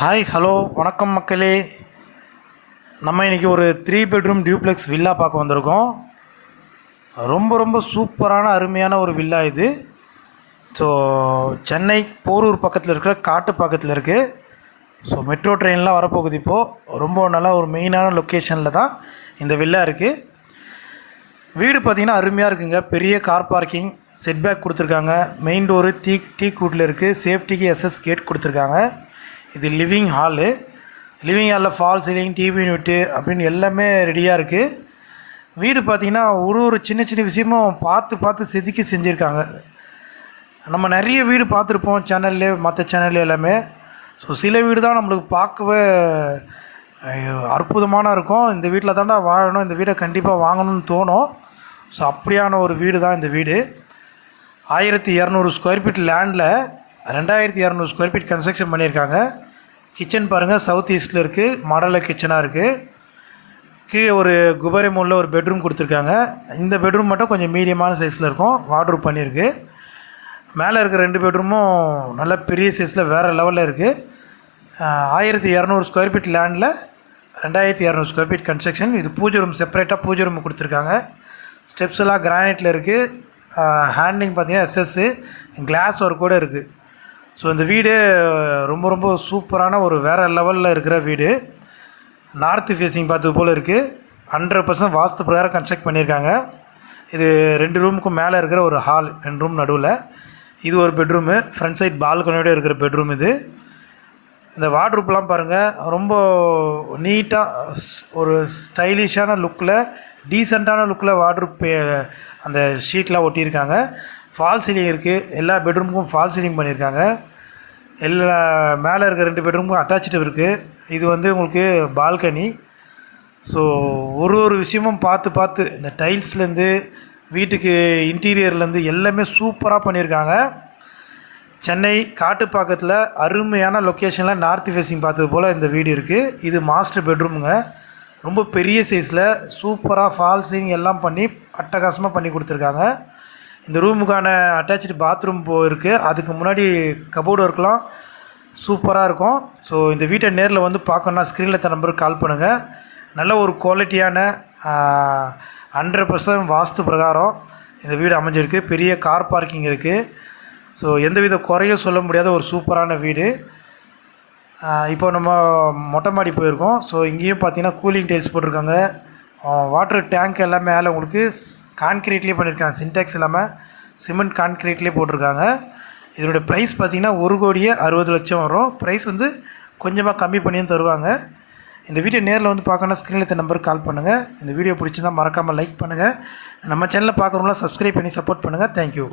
Hi hello வணக்கம் மக்களே. நம்ம இன்றைக்கி ஒரு த்ரீ பெட்ரூம் டியூப்ளெக்ஸ் வில்லா பார்க்க வந்திருக்கோம். ரொம்ப ரொம்ப சூப்பரான அருமையான ஒரு வில்லா இது. ஸோ சென்னை போரூர் பக்கத்தில் இருக்கிற காட்டு பக்கத்தில் இருக்குது ஸோ மெட்ரோ ட்ரெயின்லாம் வரப்போகுது இப்போது ரொம்ப நல்லா ஒரு மெயினான லொக்கேஷனில் தான் இந்த வில்லா இருக்குது வீடு பார்த்திங்கன்னா அருமையாக இருக்குங்க. பெரிய கார் பார்க்கிங் செட்பேக் கொடுத்துருக்காங்க. மெயின் டோரு டீ டீ கூட்டில் இருக்குது சேஃப்டிக்கு எஸ்எஸ் கேட் கொடுத்துருக்காங்க. இது லிவிங் ஹாலு லிவிங் ஹாலில் ஃபால் சீலிங் டிவி யூனிட்டு அப்படின்னு எல்லாமே ரெடியாக இருக்குது வீடு பார்த்திங்கன்னா ஒரு ஒரு சின்ன சின்ன விஷயமும் பார்த்து பார்த்து செதுக்கி செஞ்சுருக்காங்க. நம்ம நிறைய வீடு பார்த்துருப்போம் சேனல்லே மற்ற சேனல்ல எல்லாமே. ஸோ சில வீடு தான் நம்மளுக்கு பார்க்கவே அற்புதமான இருக்கும். இந்த வீட்டில் தாண்டா வாழணும் இந்த வீடை கண்டிப்பாக வாங்கணும்னு தோணும். ஸோ அப்படியான ஒரு வீடு தான் இந்த வீடு. ஆயிரத்தி இரநூறு ஸ்கொயர் ஃபீட் லேண்டில் ரெண்டாயிரத்தி இரநூறு ஸ்கொயர் ஃபீட் கன்ஸ்ட்ரக்ஷன் பண்ணியிருக்காங்க. கிச்சன் பாருங்கள் சவுத் ஈஸ்ட்டில் இருக்குது மாடலில் கிச்சனாக இருக்குது கீழே ஒரு குபரை மூலில் ஒரு பெட்ரூம் கொடுத்துருக்காங்க. இந்த பெட்ரூம் மட்டும் கொஞ்சம் மீடியமான சைஸில் இருக்கும். வார்ட்ரூப் பண்ணியிருக்கு. மேலே இருக்கிற ரெண்டு பெட்ரூமும் நல்ல பெரிய சைஸில் வேறு லெவலில் இருக்குது ஆயிரத்தி இரநூறு ஸ்கொயர் ஃபீட் லேண்டில் ரெண்டாயிரத்தி இரநூறு ஸ்கொயர் ஃபீட் கன்ஸ்ட்ரக்ஷன் இது பூஜை ரூம் செப்பரேட்டாக பூஜை ரூம் கொடுத்துருக்காங்க. ஸ்டெப்ஸ் எல்லாம் கிரானைட்டில் இருக்குது ஹேண்ட்லிங் பார்த்தீங்கன்னா எஸ்எஸ்ஸு கிளாஸ் ஒர்க் கூட இருக்குது ஸோ இந்த வீடு ரொம்ப ரொம்ப சூப்பரான ஒரு வேறு லெவலில் இருக்கிற வீடு. நார்த்து ஃபேஸிங் பார்த்தது போல் இருக்குது ஹண்ட்ரட் பர்சன்ட் வாஸ்து பிரகாரம் கன்ஸ்ட்ரக்ட் பண்ணியிருக்காங்க. இது ரெண்டு ரூமுக்கும் மேலே இருக்கிற ஒரு ஹால் ரெண்டு ரூம் நடுவில். இது ஒரு பெட்ரூமு ஃப்ரண்ட் சைட் பால்கனியோட இருக்கிற பெட்ரூம் இது. இந்த வார்ட்ரூப்லாம் பாருங்கள் ரொம்ப நீட்டாக ஒரு ஸ்டைலிஷான லுக்கில் டீசெண்டான லுக்கில் வார்ட்ரூப் அந்த ஷீட்லாம் ஒட்டியிருக்காங்க. ஃபால் சீலிங் இருக்குது எல்லா பெட்ரூமுக்கும் ஃபால் சீலிங் பண்ணியிருக்காங்க. எல்லா மேலே இருக்க ரெண்டு பெட்ரூமுக்கும் அட்டாச்சு இருக்குது இது வந்து உங்களுக்கு பால்கனி ஸோ ஒரு ஒரு விஷயமும் பார்த்து பார்த்து இந்த டைல்ஸ்லேருந்து வீட்டுக்கு இன்டீரியர்லேருந்து எல்லாமே சூப்பராக பண்ணியிருக்காங்க. சென்னை காட்டுப்பாக்கத்தில் அருமையான லொக்கேஷனில் நார்த் ஃபேஸிங் பார்த்தது போல் இந்த வீடு இருக்குது இது மாஸ்டர் பெட்ரூமுங்க ரொம்ப பெரிய சைஸில் சூப்பராக ஃபால் சீலிங் எல்லாம் பண்ணி அட்டகாசமாக பண்ணி கொடுத்துருக்காங்க. இந்த ரூமுக்கான அட்டாச்சு பாத்ரூம் போ இருக்குது அதுக்கு முன்னாடி கபோர்டு ஒர்க்லாம் சூப்பராக இருக்கும். ஸோ இந்த வீட்டை நேரில் வந்து பார்க்கணுன்னா ஸ்க்ரீனில் த நம்பருக்கு கால் பண்ணுங்கள் நல்ல ஒரு குவாலிட்டியான ஹண்ட்ரட் பர்சன்ட் வாஸ்து பிரகாரம் இந்த வீடு அமைஞ்சிருக்கு. பெரிய கார் பார்க்கிங் இருக்குது ஸோ எந்தவித குறையும் சொல்ல முடியாத ஒரு சூப்பரான வீடு. இப்போ நம்ம மொட்டை மாடி போயிருக்கோம். ஸோ இங்கேயும் பார்த்தீங்கன்னா கூலிங் டைல்ஸ் போட்டிருக்காங்க. வாட்டர் டேங்க் எல்லாமே மேலே உங்களுக்கு கான்க்ரீட்லேயே பண்ணியிருக்காங்க. சின்டெக்ஸ் இல்லாமல் சிமெண்ட் கான்க்ரீட்லேயே போட்டிருக்காங்க. இதனுடைய ப்ரைஸ் பார்த்தீங்கன்னா ஒரு கோடியே அறுபது லட்சம் வரும். ப்ரைஸ் வந்து கொஞ்சமாக கம்மி பண்ணியும் தருவாங்க. இந்த வீடியோ நேரில் வந்து பார்க்கணும் ஸ்க்ரீனில் இந்த நம்பருக்கு கால் பண்ணுங்கள் இந்த வீடியோ பிடிச்சிருந்தா மறக்காமல் லைக் பண்ணுங்கள் நம்ம சேனலில் பார்க்குறவங்களாம் சப்ஸ்கிரைப் பண்ணி சப்போர்ட் பண்ணுங்கள் தேங்க்யூ